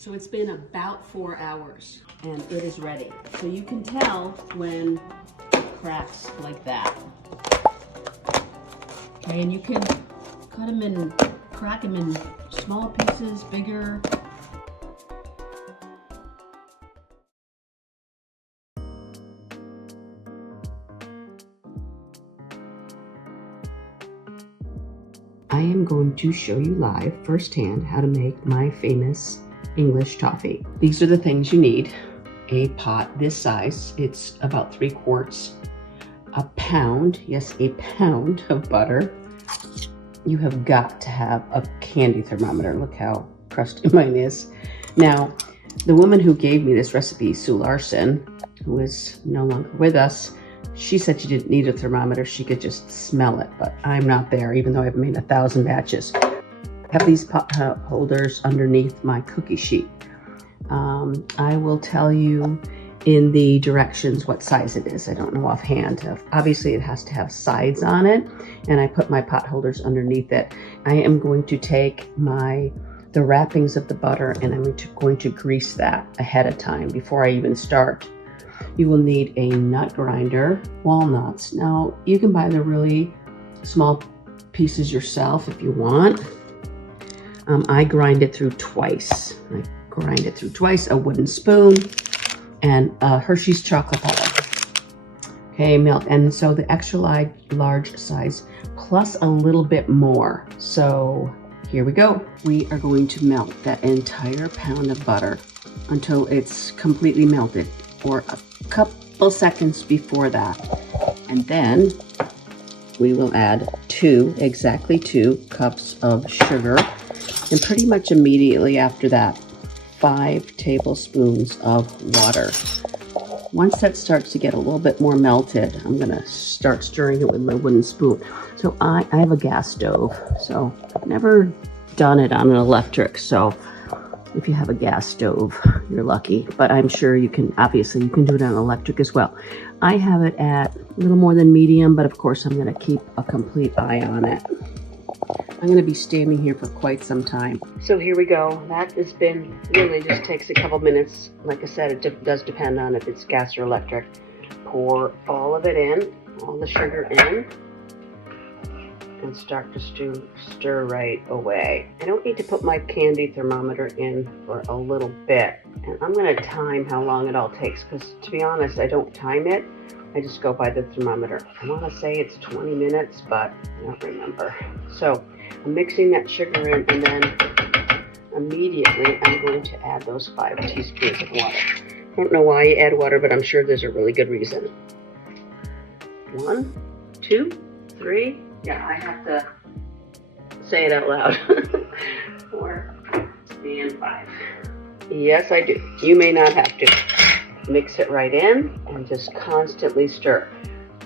So it's been about 4 hours and it is ready. So you can tell when it cracks like that. Okay, and you can cut them in, crack them in small pieces, bigger. I am going to show you live firsthand how to make my famous English toffee. These are the things you need. A pot this size, it's about 3 quarts, a pound, yes, a pound of butter. You have got to have a candy thermometer. Look how crusty mine is. Now, the woman who gave me this recipe, Sue Larson, who is no longer with us, she said she didn't need a thermometer. She could just smell it, but I'm not there, even though I've made 1,000 batches. I have these pot holders underneath my cookie sheet. I will tell you in the directions what size it is. I don't know offhand. Obviously, it has to have sides on it, and I put my pot holders underneath it. I am going to take the wrappings of the butter, and I'm going to grease that ahead of time before I even start. You will need a nut grinder, walnuts. Now, you can buy the really small pieces yourself if you want. I grind it through twice. A wooden spoon, and Hershey's chocolate butter. Okay, milk. And so the extra large size plus a little bit more. So here we go. We are going to melt that entire pound of butter until it's completely melted, or a couple seconds before that. And then we will add exactly 2 cups of sugar. And pretty much immediately after that, 5 tablespoons of water. Once that starts to get a little bit more melted, I'm gonna start stirring it with my wooden spoon. So I have a gas stove, so I've never done it on an electric. So if you have a gas stove, you're lucky, but I'm sure obviously you can do it on electric as well. I have it at a little more than medium, but of course I'm gonna keep a complete eye on it. I'm going to be standing here for quite some time. So here we go. That has been, really just takes a couple minutes. Like I said, it does depend on if it's gas or electric. Pour all of it in, all the sugar in, and start to stir right away. I don't need to put my candy thermometer in for a little bit. And I'm going to time how long it all takes, because to be honest, I don't time it. I just go by the thermometer. I want to say it's 20 minutes, but I don't remember. So I'm mixing that sugar in, and then immediately I'm going to add those 5 teaspoons of water. I don't know why you add water, but I'm sure there's a really good reason. 1, 2, 3. Yeah, I have to say it out loud. 4 and 5. Yes, I do. You may not have to. Mix it right in and just constantly stir.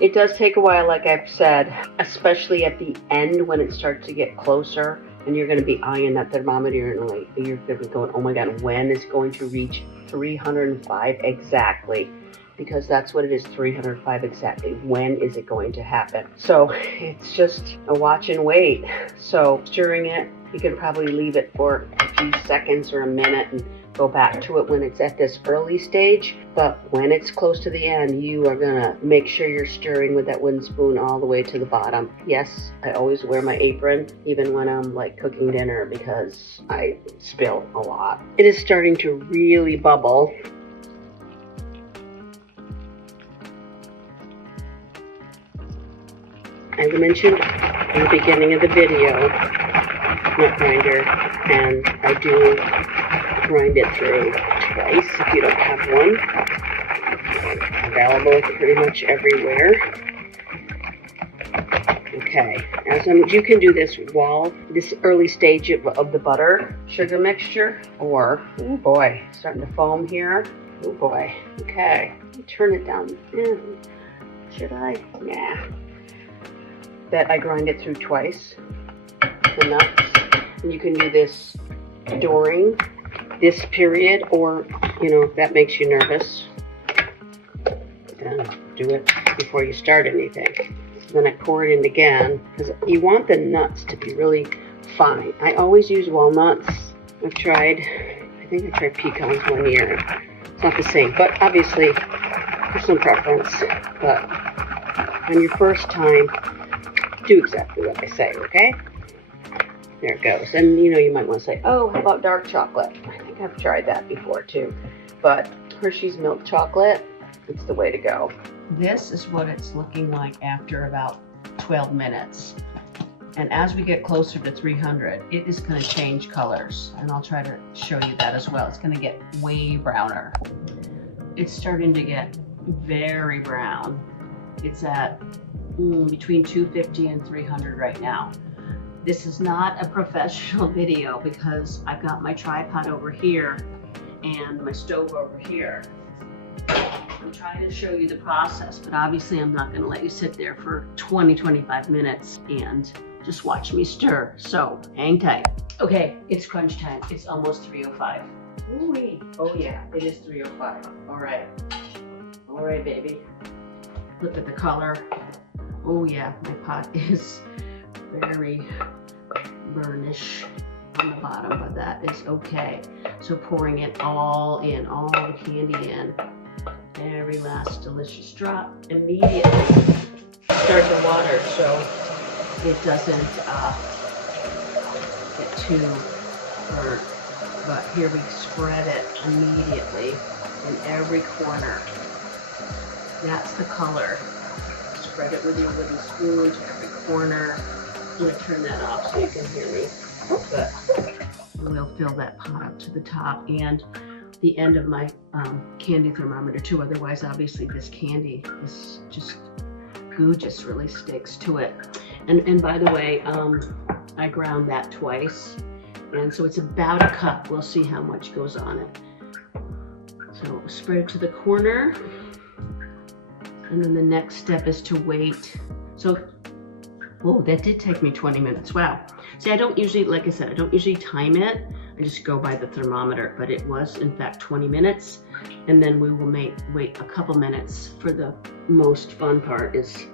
It does take a while, like I've said, especially at the end when it starts to get closer and you're going to be eyeing that thermometer and you're going to be going, oh my God, when is it going to reach 305 exactly? Because that's what it is, 305 exactly. When is it going to happen? So it's just a watch and wait. So stirring it, you can probably leave it for a few seconds or a minute and go back to it when it's at this early stage. But when it's close to the end, you are gonna make sure you're stirring with that wooden spoon all the way to the bottom. Yes, I always wear my apron, even when I'm like cooking dinner, because I spill a lot. It is starting to really bubble. As I mentioned in the beginning of the video, nut grinder, and I do grind it through twice if you don't have one. Available pretty much everywhere. Okay, you can do this while this early stage of the butter sugar mixture, or, oh boy, starting to foam here. Oh boy, okay, turn it down. Should I? Nah. That I grind it through twice, the nuts, and you can do this during this period, or if that makes you nervous, then do it before you start anything. Then I pour it in again, because you want the nuts to be really fine. I always use walnuts. I've tried I think I tried pecans one year. It's not the same, but obviously there's some preference. But on your first time, do exactly what I say, okay? There it goes. And you know, you might want to say, oh, how about dark chocolate? I think I've tried that before too. But Hershey's milk chocolate, it's the way to go. This is what it's looking like after about 12 minutes. And as we get closer to 300, it is going to change colors. And I'll try to show you that as well. It's going to get way browner. It's starting to get very brown. It's at between 250 and 300 right now. This is not a professional video because I've got my tripod over here and my stove over here. I'm trying to show you the process, but obviously I'm not going to let you sit there for 20-25 minutes and just watch me stir. So hang tight. Okay, it's crunch time. It's almost 3:05. Ooh-wee. Oh yeah, it is 3:05. All right, baby. Look at the color. Oh yeah, my pot is very burnish on the bottom, but that is okay. So pouring it all in, all the candy in. Every last delicious drop. Immediately start the water so it doesn't get too burnt. But here we spread it immediately in every corner. That's the color. Spread it with your wooden spoon to every corner. I'm going to turn that off so you can hear me. But we'll fill that pot up to the top and the end of my candy thermometer too. Otherwise, obviously, this candy, this goo just really sticks to it. And by the way, I ground that twice, and so it's about a cup. We'll see how much goes on it. So spread it to the corner, and then the next step is to wait. So, oh, that did take me 20 minutes. Wow. See, I don't usually, like I said, I don't usually time it. I just go by the thermometer, but it was in fact 20 minutes. And then we will wait a couple minutes for the most fun part is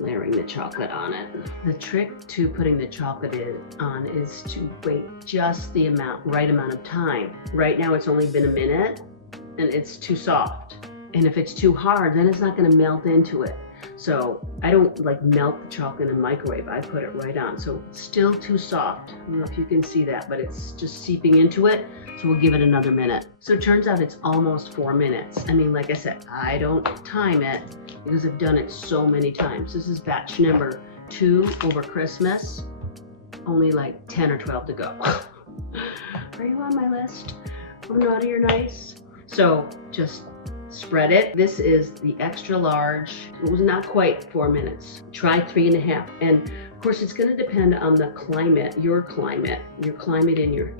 layering the chocolate on it. The trick to putting the chocolate on is to wait just the right amount of time. Right now it's only been a minute and it's too soft. And if it's too hard, then it's not gonna melt into it. So I don't like melt the chocolate in a microwave. I put it right on. So it's still too soft. I don't know if you can see that, but it's just seeping into it. So we'll give it another minute. So it turns out it's almost 4 minutes. I mean, like I said, I don't time it because I've done it so many times. This is batch number 2 over Christmas. Only like 10 or 12 to go. Are you on my list? Oh, naughty or nice? So just spread it. This is the extra large. It was not quite 4 minutes. Try 3.5. And of course, it's going to depend on the climate, your climate in your,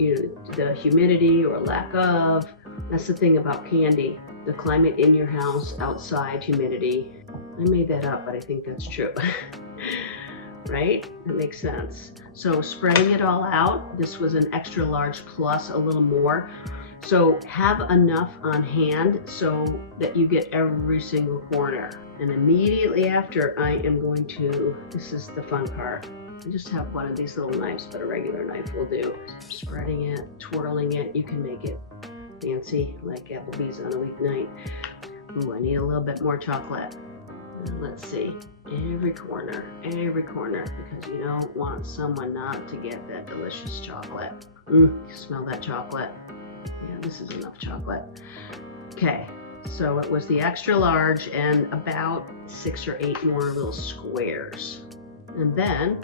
the humidity or lack of. That's the thing about candy. The climate in your house, outside, humidity. I made that up, but I think that's true. Right? That makes sense. So spreading it all out. This was an extra large plus a little more. So have enough on hand so that you get every single corner. And immediately after, I am going to, this is the fun part. I just have one of these little knives, but a regular knife will do. Spreading it, twirling it. You can make it fancy like Applebee's on a weeknight. Ooh, I need a little bit more chocolate. Let's see, every corner, because you don't want someone not to get that delicious chocolate. Smell that chocolate. Yeah, this is enough chocolate. Okay, so it was the extra large and about 6 or 8 more little squares. And then,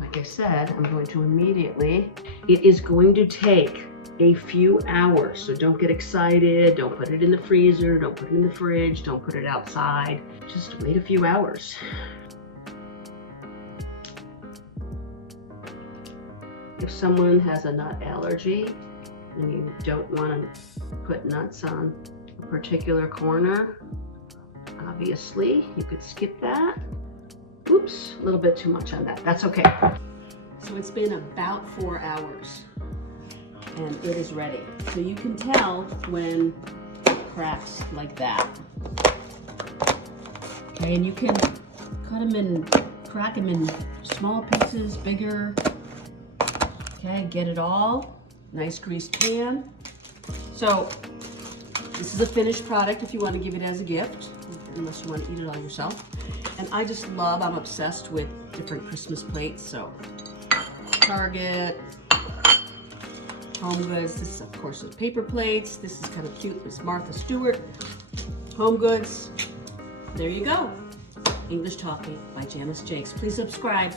like I said, I'm going to immediately, it is going to take a few hours. So don't get excited. Don't put it in the freezer. Don't put it in the fridge. Don't put it outside. Just wait a few hours. If someone has a nut allergy and you don't want to put nuts on a particular corner, obviously you could skip that. Oops, a little bit too much on that. That's okay. So it's been about 4 hours. And it is ready. So you can tell when it cracks like that. Okay, and you can crack them in small pieces, bigger. Okay, get it all Nice greased pan. So this is a finished product if you want to give it as a gift, unless you want to eat it all yourself. And I just love, I'm obsessed with different Christmas plates. So Target, Home Goods. This is, of course, with paper plates. This is kind of cute. It's Martha Stewart. Home Goods. There you go. English Toffee by Janice Jaicks. Please subscribe.